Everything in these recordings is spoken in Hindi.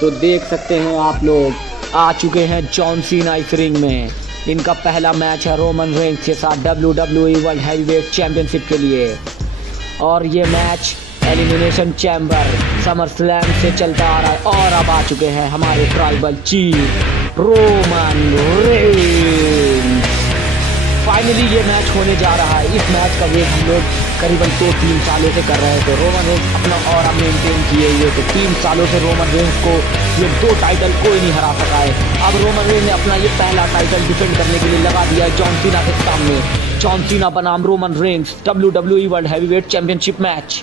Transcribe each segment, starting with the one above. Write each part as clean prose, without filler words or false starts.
तो देख सकते हैं आप लोग आ चुके हैं जॉन सीना इस रिंग में। इनका पहला मैच है रोमन रेंज के साथ WWE वर्ल्ड हैवीवेट चैंपियनशिप के लिए, और ये match elimination chamber summer slam से चलता आ रहा है। और अब आ चुके हैं हमारे tribal chief Roman Reigns. Finally ये मैच होने जा रहा है। इस मैच का वेट हम लोग करीबन 2-3 सालों से कर रहे थे। रोमन रेंज अपना ऑरा मेंटेन किए हुए थे। 3 सालों से रोमन रेंज को ये 2 टाइटल कोई नहीं हरा सका है। अब रोमन रेंज ने अपना ये पहला टाइटल डिफेंड करने के लिए लगा दिया है जॉन सीना के सामने। जॉन सीना बनाम Roman Reigns WWE world heavyweight championship match.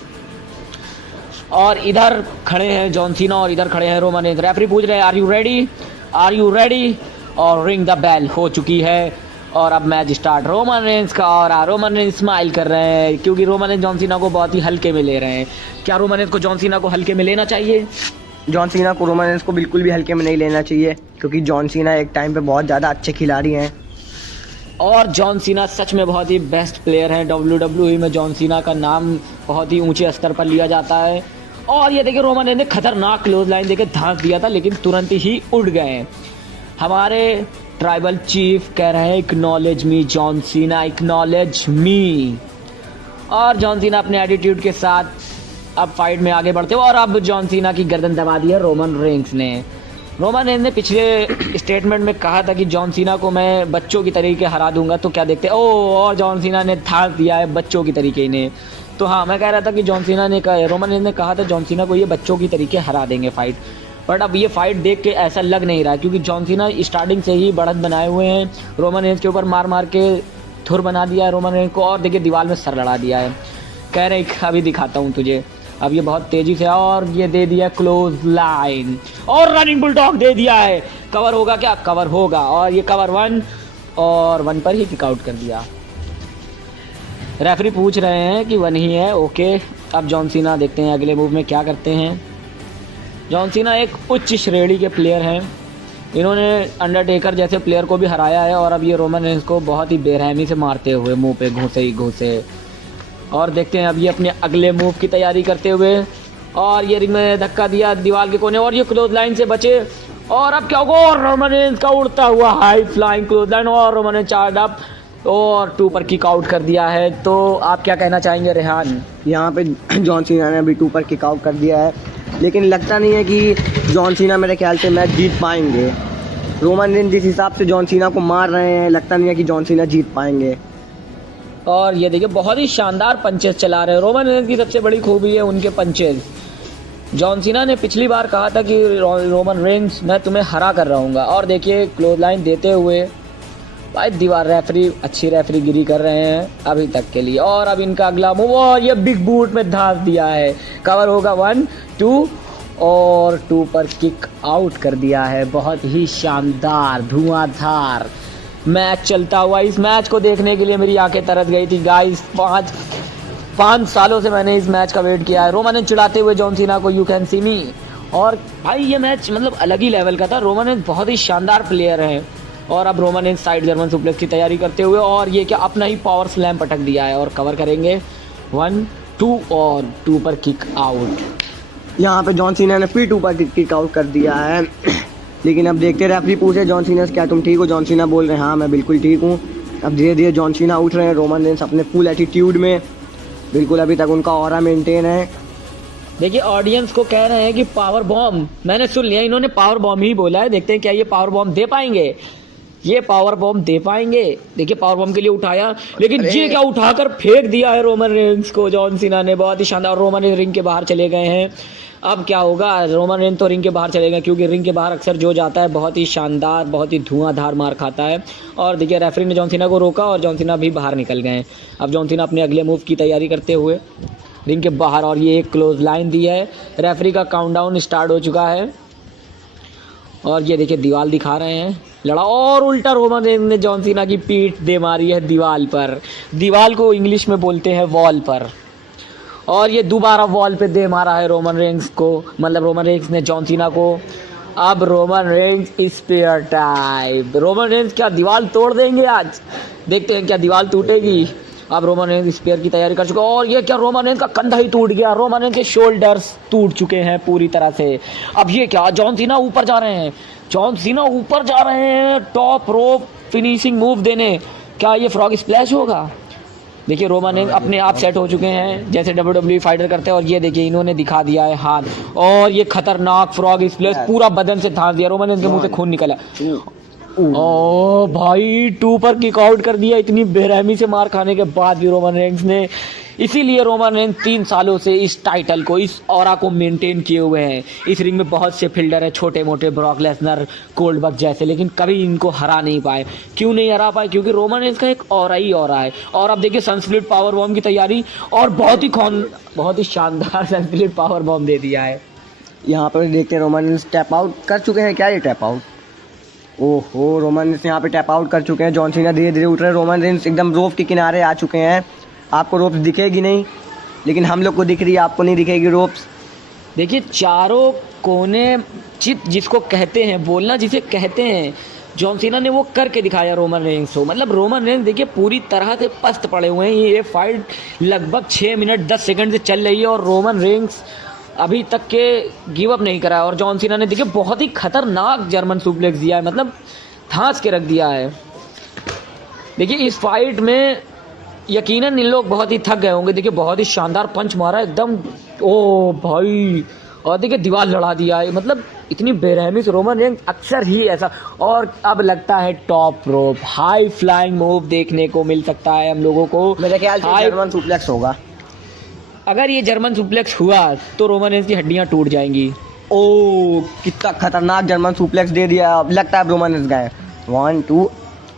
और इधर खड़े हैं जॉन सीना और इधर खड़े हैं रोमन रेंज। रेफरी पूछ रहे हैं are you ready, are you ready, और रिंग द बेल हो चुकी है। और अब मैच स्टार्ट। रोमन रेंज का और रोमन रेंज स्माइल कर रहे हैं क्योंकि रोमन रेंज जॉन सीना को बहुत ही हल्के में ले रहे हैं। क्या रोमन रेंज को जॉन सीना को हल्के में लेना चाहिए? जॉन सीना को रोमन रेंज को बिल्कुल भी हल्के में नहीं लेना चाहिए, क्योंकि जॉन सीना एक टाइम पे बहुत ज़्यादा अच्छे खिलाड़ी हैं। और जॉन सीना सच में बहुत ही बेस्ट प्लेयर हैं। WWE में जॉन सीना का नाम बहुत ही ऊंचे स्तर पर लिया जाता है। और ये देखिए रोमन रेंज ने खतरनाक क्लोज लाइन देके धांस दिया था, लेकिन तुरंत ही उड़ गए। हमारे ट्राइबल चीफ कह रहे हैं एक्नॉलेज मी जॉन सीना, एक्नॉलेज मी। और जॉन सीना अपने एटीट्यूड के साथ अब फाइट में आगे बढ़ते हुए, और अब जॉन सीना की गर्दन दबा दी है रोमन रेंज ने। रोमन रेंज ने पिछले स्टेटमेंट में कहा था कि जॉन सीना को मैं बच्चों की तरीके हरा दूंगा, तो क्या देखते और जॉन सीना ने धांस दिया है बच्चों की तरीके इन्हें। तो हाँ, मैं कह रहा था कि जॉन सीना ने रोमन रेंज ने कहा था जॉन सीना को ये बच्चों की तरीके हरा देंगे फाइट। बट अब ये फाइट देख के ऐसा लग नहीं रहा, क्योंकि जॉन सीना स्टार्टिंग से ही बढ़त बनाए हुए हैं। रोमन रेंज के ऊपर मार मार के थुर बना दिया है रोमन रेंज को, और देखिए दीवार में सर लड़ा दिया है। कह रहे अभी दिखाता हूँ तुझे। अब ये बहुत तेजी से, और ये दे दिया क्लोज लाइन, और रनिंग बुलडॉग दे दिया है। कवर होगा क्या? कवर होगा, और ये कवर 1 और 1 पर ही किक आउट कर दिया। रेफरी पूछ रहे हैं कि 1 ही है, ओके। अब जॉन सीना देखते हैं अगले मूव में क्या करते हैं। जॉन सीना एक उच्च श्रेणी के प्लेयर हैं। इन्होंने अंडरटेकर जैसे प्लेयर को भी हराया है, और अब ये रोमन रेंज को बहुत ही बेरहमी से मारते हुए मुंह पे घूसे ही घूसे। और देखते हैं अब ये अपने अगले मूव की तैयारी करते हुए, और ये रिंग में धक्का दिया दीवार के कोने, और ये क्लोज लाइन से बचे। और अब क्या होगा? और रोमन रेंज का उड़ता हुआ हाई फ्लाइंग क्लोज लाइन, और रोमन रेंज चार्ज अप और 2 पर किक आउट कर दिया है। तो आप क्या कहना चाहेंगे रेहान? यहाँ पे जॉन सीना ने अभी 2 पर किक आउट कर दिया है, लेकिन लगता नहीं है कि जॉन सीना मेरे ख्याल से मैच जीत पाएंगे। रोमन रेंज जिस हिसाब से जॉन सीना को मार रहे हैं, लगता नहीं है कि जॉन सीना जीत पाएंगे। और ये देखिए बहुत ही शानदार पंचेस चला रहे हैं। रोमन रेंज की सबसे बड़ी खूबी है उनके पंचेस। जॉन सीना ने पिछली बार कहा था कि रोमन रेंज मैं तुम्हें हरा कर रहूँगा, और देखिए क्लोज लाइन देते हुए भाई दीवार। रेफरी अच्छी रेफरी गिरी कर रहे हैं अभी तक के लिए। और अब इनका अगला मूव, और ये बिग बूट में धांस दिया है। कवर होगा 1, 2 और 2 पर किक आउट कर दिया है। बहुत ही शानदार धुआंधार मैच चलता हुआ। इस मैच को देखने के लिए मेरी आंखें तरस गई थी गाइस। 5 सालों से मैंने इस मैच का वेट किया है। रोमन रेंज चिढ़ाते हुए जॉन सीना को यू कैन सी मी। और भाई ये मैच मतलब अलग ही लेवल का था। रोमन रेंज बहुत ही शानदार प्लेयर है। और अब Roman range side German suplex की तैयारी करते हुए, और ये क्या अपना ही पावर स्लैम पटक दिया है, और कवर करेंगे 1, 2 और 2 पर किक आउट। यहाँ पे जॉन सीना ने फिर 2 पर किक आउट कर दिया है। लेकिन अब देखते रेफरी पूछे जॉन सीना से क्या तुम ठीक हो? जॉन सीना बोल रहे हैं हाँ मैं बिल्कुल ठीक हूँ। अब धीरे धीरे जॉन सीना उठ रहे हैं। रोमन रेंज अपने फुल एटीट्यूड में, बिल्कुल अभी तक उनका ऑरा मेंटेन है। देखिए ऑडियंस को कह रहे हैं कि पावर बॉम्ब, मैंने सुन लिया इन्होंने पावर बॉम्ब ही बोला है। देखते हैं क्या ये पावर बॉम्ब दे पाएंगे। ये पावर बॉम्ब दे पाएंगे। देखिए पावर बॉम्ब के लिए उठाया, लेकिन ये क्या उठाकर फेंक दिया है रोमन रेंज को जॉन सीना ने। बहुत ही शानदार। रोमन रेंज रिंग के बाहर चले गए हैं। अब क्या होगा? रोमन रेंज तो रिंग के बाहर चले गए, क्योंकि रिंग के बाहर अक्सर जो जाता है बहुत ही शानदार, बहुत ही धुआंधार मार खाता है। और देखिए रेफरी ने जॉन सीना को रोका, और जॉन सीना भी बाहर निकल गए। अब जॉन सीना अपने अगले मूव की तैयारी करते हुए रिंग के बाहर, और ये एक क्लोज लाइन दी है। रेफरी का काउंटडाउन स्टार्ट हो चुका है, और ये देखिए दीवार दिखा रहे हैं लड़ा, और उल्टा रोमन रेंज ने जॉन सीना की पीठ दे मारी है दीवार पर। दीवार को इंग्लिश में बोलते हैं वॉल पर। और ये दोबारा वॉल पे दे मारा है रोमन रेंज को, मतलब रोमन रेंज ने जॉन सीना को। अब Roman Reigns spear time. Roman Reigns क्या दीवार तोड़ देंगे आज? देखते हैं क्या दीवार टूटेगी। अब रोमन रेंज स्पेयर की तैयारी कर चुके हैं और ये क्या रोमन रेंज का कंधा ही टूट गया, रोमन रेंज के शोल्डर्स टूट चुके हैं पूरी तरह से। अब ये क्या, जॉन सीना ऊपर जा रहे हैं, जॉन सीना ऊपर जा रहे हैं टॉप रोप फिनिशिंग मूव देने। क्या ये फ्रॉग स्प्लैश होगा? देखिए रोमन रेंज अपने आप सेट हो चुके हैं जैसे WWE फाइटर करते हैं और ये देखिए इन्होंने दिखा दिया है हाथ और ये खतरनाक फ्रॉग स्प्लैश पूरा बदन से धांस दिया, रोमन रेंज के मुंह से खून निकला। ओ भाई 2 पर किक आउट कर दिया इतनी बेरहमी से मार खाने के बाद भी रोमन रेंज ने। इसीलिए रोमन रेंज 3 सालों से इस टाइटल को, इस ऑरा को मेंटेन किए हुए हैं। इस रिंग में बहुत से फील्डर हैं छोटे मोटे, ब्रॉक लेसनर, कोल्डबर्ग जैसे, लेकिन कभी इनको हरा नहीं पाए। क्यों नहीं हरा पाए? क्योंकि रोमन रेंज का एक ऑरा ही ऑरा है। और अब देखिए सनस्प्लिट पावर बॉम्ब की तैयारी और बहुत ही शानदार सनस्प्लिट पावर बॉम्ब दे दिया है। यहाँ पर देखते हैं रोमन रेंज टैप आउट कर चुके हैं। क्या ये टैप आउट? ओहो, रोमन रेंज यहाँ पे टैप आउट कर चुके हैं। जॉन सीना धीरे धीरे उठ रहे हैं। रोमन रेंज एकदम रोप के किनारे आ चुके हैं। आपको रोप्स दिखेगी नहीं, लेकिन हम लोग को दिख रही है, आपको नहीं दिखेगी रोप्स। देखिए चारों कोने चित जिसको कहते हैं, बोलना जिसे कहते हैं, जॉन सीना ने वो करके दिखाया रोमन रेंज को। मतलब रोमन रेंज देखिए पूरी तरह से पस्त पड़े हुए हैं। ये फाइट लगभग 6 मिनट 10 सेकंड से चल रही है और रोमन रेंज अभी तक के गिव अप नहीं करा है। और जॉन सीना ने देखिए बहुत ही खतरनाक जर्मन सुप्लेक्स दिया है, मतलब धांस के रख दिया है। देखिए इस फाइट में यकीनन इन लोग बहुत ही थक गए होंगे। देखिए बहुत ही शानदार पंच मारा एकदम, ओ भाई, और देखिए दीवार लड़ा दिया है। मतलब इतनी बेरहमी से रोमन रेंज अक्सर ही ऐसा। और अब लगता है top rope high flying move देखने को मिल सकता है हम लोगों को। मेरे ख्याल से जर्मन सुप्लेक्स होगा। अगर ये जर्मन सुप्लेक्स हुआ तो रोमन रेंज की हड्डियां टूट जाएंगी। ओ कितना खतरनाक जर्मन सुप्लेक्स दे दिया। अब लगता है रोमन रेंज गए। 1 2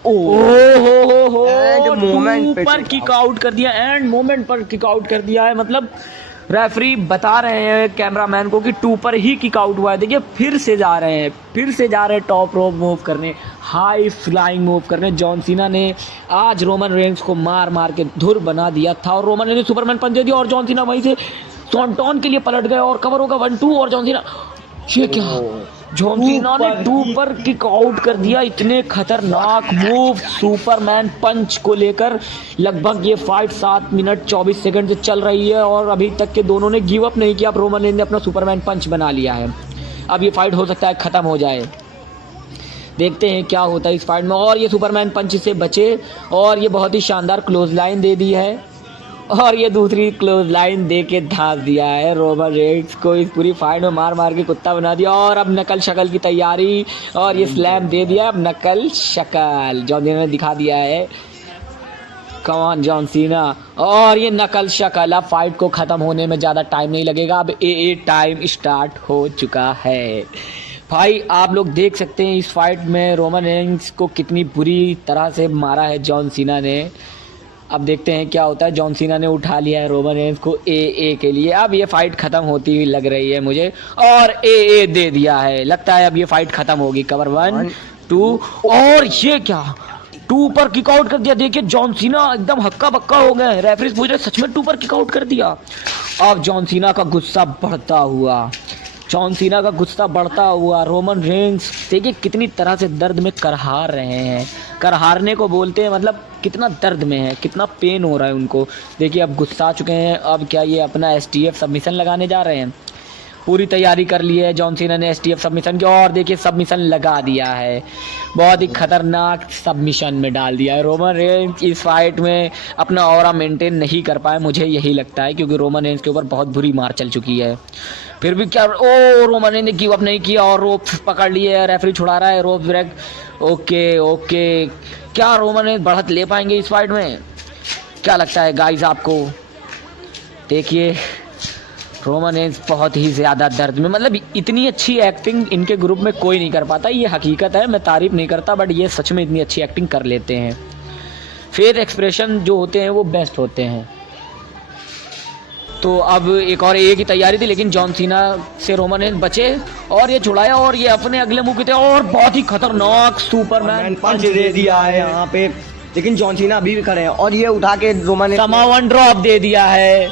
हो एंड मोमेंट पर किक आउट कर दिया, एंड मोमेंट पर किक आउट कर दिया है। मतलब रेफरी बता रहे हैं कैमरामैन को कि 2 पर ही किक आउट हुआ है। देखिए फिर से जा रहे हैं टॉप रोप मूव करने, हाई फ्लाइंग मूव करने। जॉन सीना ने आज रोमन रेंज को मार मार के धुर बना दिया था और रोमन रेंज ने सुपरमैन पंच दे दिया और जॉन सीना वहीं से सॉन्टॉन के लिए पलट गए और कवर होगा 1-2 और जॉन सीना, ये क्या, जॉन सीना ने 2 पर किक आउट कर दिया। इतने खतरनाक मूव सुपरमैन पंच को लेकर लगभग ये फाइट 7 मिनट 24 सेकंड से चल रही है और अभी तक के दोनों ने गिव अप नहीं किया। अब रोमन रेंज ने अपना सुपरमैन पंच बना लिया है। अब ये फाइट हो सकता है खत्म हो जाए। देखते हैं क्या होता है इस फाइट में। और ये सुपरमैन पंच से बचे और ये बहुत ही शानदार क्लोज लाइन दे दी है और ये दूसरी क्लोज लाइन दे के धांस दिया है रोमन रेंज को। इस पूरी फाइट में मार मार के कुत्ता बना दिया और अब नकल शक्ल की तैयारी और ये स्लैम दे दिया। अब नकल शक्ल जॉन सीना ने दिखा दिया है। कम ऑन जॉन सीना, और ये नकल शक्ल। अब फाइट को ख़त्म होने में ज़्यादा टाइम नहीं लगेगा। अब ए टाइम स्टार्ट हो चुका है। भाई आप लोग देख सकते हैं इस फाइट में रोमन रेंज को कितनी बुरी तरह से मारा है जॉन सीना ने। अब देखते हैं क्या होता है। जॉन सीना ने उठा लिया है रोमन रेंज को ए के लिए। अब ये फाइट खत्म होती हुई लग रही है मुझे और ए दे दिया है। लगता है अब ये फाइट खत्म होगी। कवर 1 2 और ये क्या, 2 पर किक आउट कर दिया। देखिए जॉन सीना एकदम हक्का बक्का हो गए। रेफरी पूछ रहे सच में 2 पर किक आउट कर दिया। अब जॉन सीना का गुस्सा बढ़ता हुआ रोमन रेंज देखिए कितनी तरह से दर्द में करहार रहे हैं। करहारने को बोलते हैं, मतलब कितना दर्द में है, कितना पेन हो रहा है उनको। देखिए अब गुस्सा चुके हैं। अब क्या ये अपना STF सबमिशन लगाने जा रहे हैं? पूरी तैयारी कर ली है जॉन सीना ने STF सबमिशन की और देखिए सबमिशन लगा दिया है। बहुत ही खतरनाक सबमिशन में डाल दिया है। रोमन रेंज इस फाइट में अपना ऑरा मेंटेन नहीं कर पाए, मुझे यही लगता है, क्योंकि रोमन रेंज के ऊपर बहुत बुरी मार चल चुकी है। फिर भी क्या, रोमन रेंज ने गिव अप नहीं किया और रोप पकड़ लिए। रेफरी छुड़ा रहा है रोप ब्रेक। ओके क्या रोमन रेंज बढ़त ले पाएंगे इस फाइट में? क्या लगता है गाइस आपको? देखिए रोमन रेंज बहुत ही ज़्यादा दर्द में, मतलब इतनी अच्छी एक्टिंग इनके ग्रुप में कोई नहीं कर पाता। ये हकीकत है, मैं तारीफ नहीं करता, बट ये सच में इतनी अच्छी एक्टिंग कर लेते हैं। फेस एक्सप्रेशन जो होते हैं वो बेस्ट होते हैं। तो अब एक और ए की तैयारी थी, लेकिन जॉन सीना से रोमन रेंज बचे और ये छुड़ाया और ये अपने अगले मूव की थे और बहुत ही खतरनाक सुपरमैन पंच दे दिया है यहाँ पे। लेकिन जॉन सीना अभी भी खड़े हैं और ये उठा के रोमन समावन ड्रॉप दे दिया है।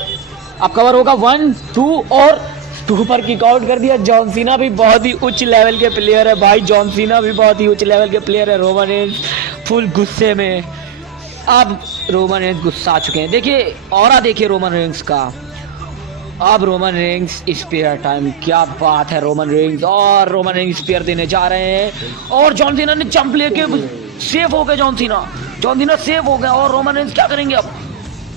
अब कवर होगा 1 2 और 2 पर किक आउट कर दिया। जॉन सीना भी बहुत ही उच्च लेवल के प्लेयर है भाई। जॉन सीना भी बहुत ही उच्च लेवल के प्लेयर है। रोमन रेंज फुल गुस्से में। अब रोमन रेंस गुस्सा आ चुके हैं, देखिए ऑरा देखिए रोमन रेंस का। अब रोमन रेंस स्पीयर टाइम, क्या बात है रोमन रेंस, और रोमन रेंस स्पीयर देने जा रहे हैं और जॉन सीना ने जंप लेके सेफ हो गए। जॉन सीना सेफ हो गया और रोमन रेंस क्या करेंगे अब,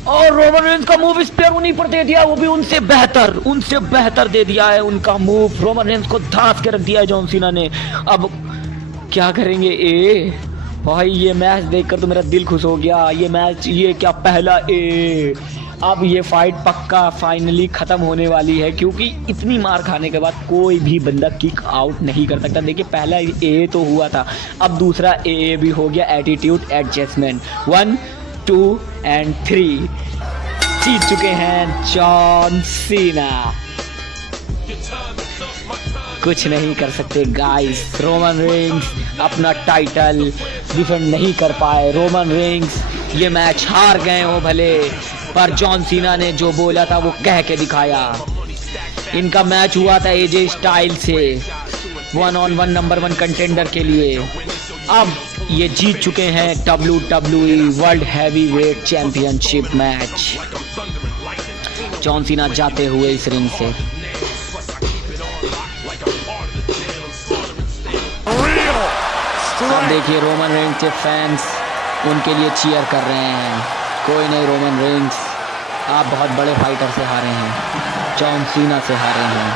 और रोमन रेंस का मूव स्पीयर उन्हीं पर दे दिया, वो भी उनसे बेहतर दे दिया है उनका मूव। रोमन रेंस को धांस के रख दिया है जॉन सीना ने। अब क्या करेंगे भाई, ये मैच देखकर तो मेरा दिल खुश हो गया। ये मैच, ये क्या पहला अब ये फाइट पक्का फाइनली खत्म होने वाली है, क्योंकि इतनी मार खाने के बाद कोई भी बंदा किक आउट नहीं कर सकता। देखिए पहला तो हुआ था, अब दूसरा भी हो गया, एटीट्यूड एडजस्टमेंट। 1 2 and 3 जीत चुके हैं जॉन सीना। कुछ नहीं कर सकते गाइस, रोमन रेंस अपना टाइटल डिफेंड नहीं कर पाए। रोमन रेंस ये मैच हार गए हो भले, पर जॉन सीना ने जो बोला था वो कह के दिखाया। इनका मैच हुआ था एजे स्टाइल से 1-on-1 नंबर 1 कंटेंडर के लिए। अब ये जीत चुके हैं WWE world heavyweight championship match. John Cena जाते हुए इस रिंग से। अब देखिए रोमन रेंस के फैंस उनके लिए चीयर कर रहे हैं। कोई नहीं रोमन रेंस, आप बहुत बड़े फाइटर से हारे हैं, जॉन सीना से हारे हैं।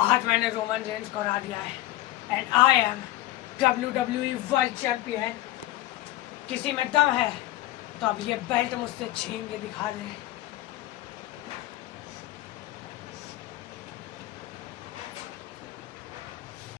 आज मैंने रोमन रेंस को हरा दिया है and I am WWE world champion. किसी में दम है तो अब ये बेल्ट मुझसे छीन के दिखा दे।